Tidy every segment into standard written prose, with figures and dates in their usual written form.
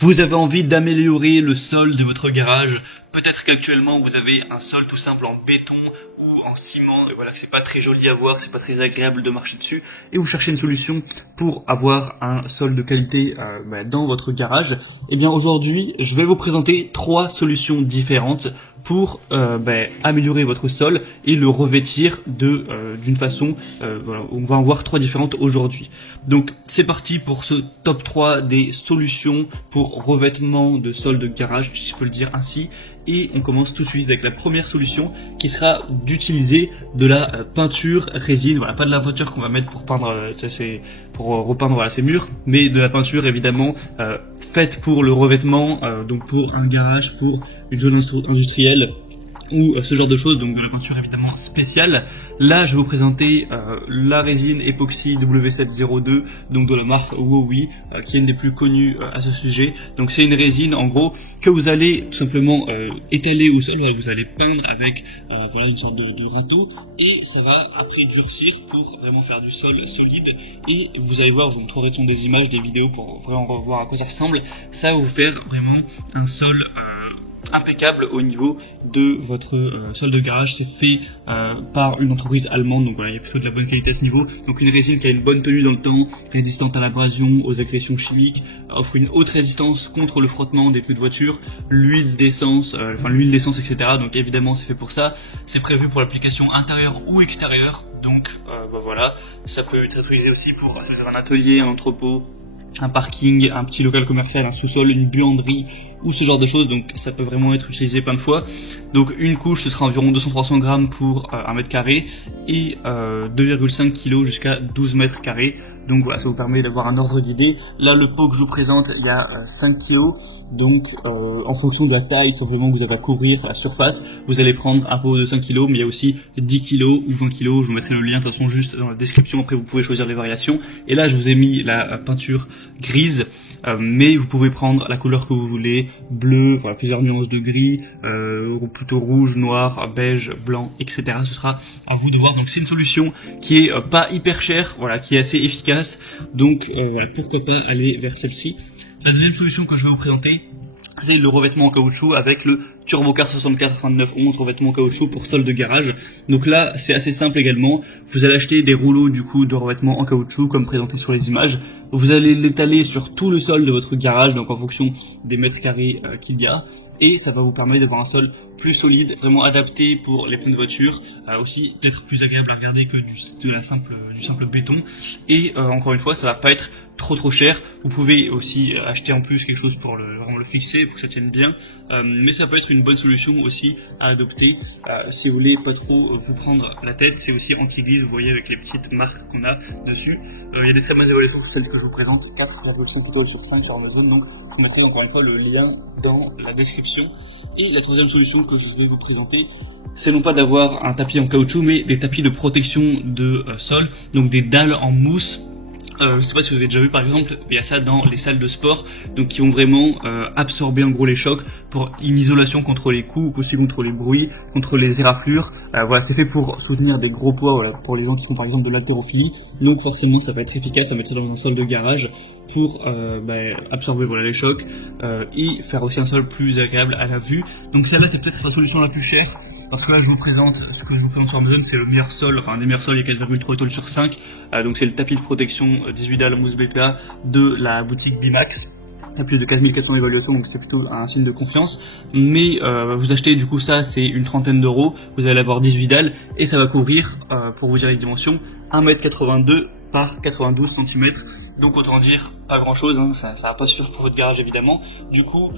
Vous avez envie d'améliorer le sol de votre garage. Peut-être qu'actuellement vous avez un sol tout simple en béton ou en ciment et voilà, c'est pas très joli à voir, c'est pas très agréable de marcher dessus et vous cherchez une solution pour avoir un sol de qualité dans votre garage. Et bien aujourd'hui, je vais vous présenter 3 solutions différentes pour améliorer votre sol et le revêtir d'une façon, voilà, on va en voir 3 différentes aujourd'hui. Donc c'est parti pour ce top 3 des solutions pour revêtement de sol de garage, si je peux le dire ainsi. Et on commence tout de suite avec la première solution qui sera d'utiliser de la peinture résine. Voilà, pas de la peinture qu'on va mettre pour peindre, pour repeindre voilà, ces murs, mais de la peinture évidemment faite pour le revêtement, donc pour un garage, pour une zone industrielle ou ce genre de choses, donc de la peinture évidemment spéciale. Là je vais vous présenter la résine époxy W702, donc de la marque Wowi, qui est une des plus connues à ce sujet. Donc c'est une résine en gros que vous allez tout simplement étaler au sol, voilà, vous allez peindre avec voilà, une sorte de râteau, et ça va après durcir pour vraiment faire du sol solide. Et vous allez voir, je vous montrerai des images, des vidéos pour vraiment voir à quoi ça ressemble. Ça va vous faire vraiment un sol impeccable au niveau de votre sol de garage. C'est fait par une entreprise allemande, donc voilà, il y a plutôt de la bonne qualité à ce niveau. Donc une résine qui a une bonne tenue dans le temps, résistante à l'abrasion, aux agressions chimiques, offre une haute résistance contre le frottement des pneus de voiture, l'huile d'essence, etc. Donc évidemment c'est fait pour ça. C'est prévu pour l'application intérieure ou extérieure. Donc voilà, ça peut être utilisé aussi pour un atelier, un entrepôt, un parking, un petit local commercial, un sous-sol, une buanderie ou ce genre de choses. Donc ça peut vraiment être utilisé plein de fois. Donc une couche ce sera environ 200-300 grammes pour 1 mètre carré et 2,5 kg jusqu'à 12 mètres carrés. Donc voilà, ça vous permet d'avoir un ordre d'idée. Là le pot que je vous présente, il y a 5 kg. Donc en fonction de la taille tout simplement que vous avez à couvrir la surface, vous allez prendre un pot de 5 kg, mais il y a aussi 10 kg ou 20 kg. Je vous mettrai le lien de toute façon juste dans la description, après vous pouvez choisir les variations. Et là je vous ai mis la peinture grise, mais vous pouvez prendre la couleur que vous voulez, bleu, voilà, plusieurs nuances de gris, plutôt rouge, noir, beige, blanc, etc. Ce sera à vous de voir. Donc c'est une solution qui est pas hyper chère, voilà, qui est assez efficace. Donc voilà, pourquoi pas aller vers celle-ci. La deuxième solution que je vais vous présenter, c'est le revêtement en caoutchouc avec le Turbocar 64-2911 revêtement en caoutchouc pour sol de garage. Donc là c'est assez simple également. Vous allez acheter des rouleaux du coup de revêtement en caoutchouc comme présenté sur les images. Vous allez l'étaler sur tout le sol de votre garage, donc en fonction des mètres carrés qu'il y a, et ça va vous permettre d'avoir un sol plus solide, vraiment adapté pour les pneus de voiture, aussi d'être plus agréable à regarder que du simple béton. Et encore une fois, ça va pas être trop cher. Vous pouvez aussi acheter en plus quelque chose pour vraiment le fixer, pour que ça tienne bien, mais ça peut être une bonne solution aussi à adopter si vous voulez pas trop vous prendre la tête. C'est aussi anti-glisse, vous voyez, avec les petites marques qu'on a dessus. Il y a des très bonnes évaluations sur celles que je vous présente, 4,5 étoiles sur 5 sur Amazon, donc je vous mettrai encore une fois le lien dans la description. Et la troisième solution que je vais vous présenter, c'est non pas d'avoir un tapis en caoutchouc, mais des tapis de protection de sol, donc des dalles en mousse. Je sais pas si vous avez déjà vu, par exemple, il y a ça dans les salles de sport, donc qui vont vraiment absorber en gros les chocs pour une isolation contre les coups, aussi contre les bruits, contre les éraflures. Voilà, c'est fait pour soutenir des gros poids, voilà, pour les gens qui font par exemple de l'haltérophilie. Donc forcément, ça va être efficace à mettre ça dans un sol de garage pour absorber voilà les chocs et faire aussi un sol plus agréable à la vue. Donc celle-là, c'est peut-être la solution la plus chère. Parce que là, ce que je vous présente sur Amazon, c'est le meilleur sol, enfin un des meilleurs sols, il y a 4,3 étoiles sur 5. Donc c'est le tapis de protection 18 dalles mousse BPA de la boutique Bimax. Il y a plus de 4400 évaluations, donc c'est plutôt un signe de confiance. Mais vous achetez du coup ça, c'est une trentaine d'euros. Vous allez avoir 18 dalles et ça va couvrir, pour vous dire les dimensions, 1m82 par 92 cm. Donc autant dire pas grand chose, hein, ça va pas suffire pour votre garage évidemment. Du coup,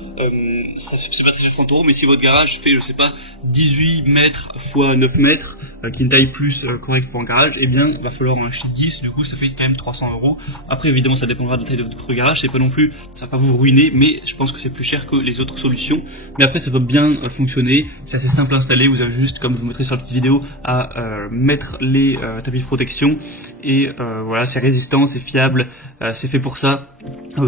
c'est pas très 30 euros, mais si votre garage fait, je sais pas, 18 mètres x 9 mètres, qui est une taille plus correcte pour un garage, eh bien, va falloir en acheter 10, du coup, ça fait quand même 300 euros. Après, évidemment, ça dépendra de la taille de votre garage, c'est pas non plus, ça va pas vous ruiner, mais je pense que c'est plus cher que les autres solutions. Mais après, ça peut bien fonctionner, c'est assez simple à installer, vous avez juste, comme je vous mettrai sur la petite vidéo, à mettre les tapis de protection, et voilà, c'est résistant, c'est fiable, c'est fait pour ça.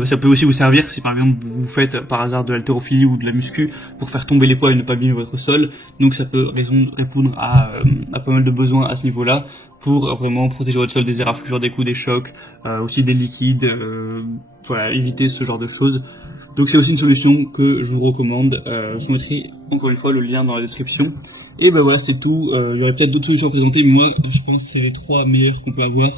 Ça peut aussi vous servir si par exemple vous faites par hasard de l'haltérophilie ou de la muscu pour faire tomber les poids et ne pas abîmer votre sol. Donc ça peut répondre à pas mal de besoins à ce niveau-là pour vraiment protéger votre sol des éraflures, des coups, des chocs, aussi des liquides, voilà, éviter ce genre de choses. Donc c'est aussi une solution que je vous recommande. Je vous mettrai encore une fois le lien dans la description. Et ben voilà, c'est tout. Il y aurait peut-être d'autres solutions à présenter, mais moi je pense que c'est les 3 meilleures qu'on peut avoir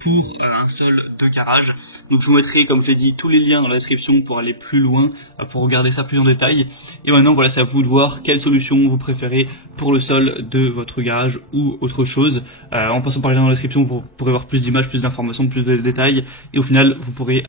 pour un sol de garage. Donc je vous mettrai, comme je l'ai dit, tous les liens dans la description pour aller plus loin, pour regarder ça plus en détail. Et maintenant voilà, c'est à vous de voir quelle solution vous préférez pour le sol de votre garage ou autre chose. En passant par les liens dans la description, vous pourrez voir plus d'images, plus d'informations, plus de détails. Et au final, vous pourrez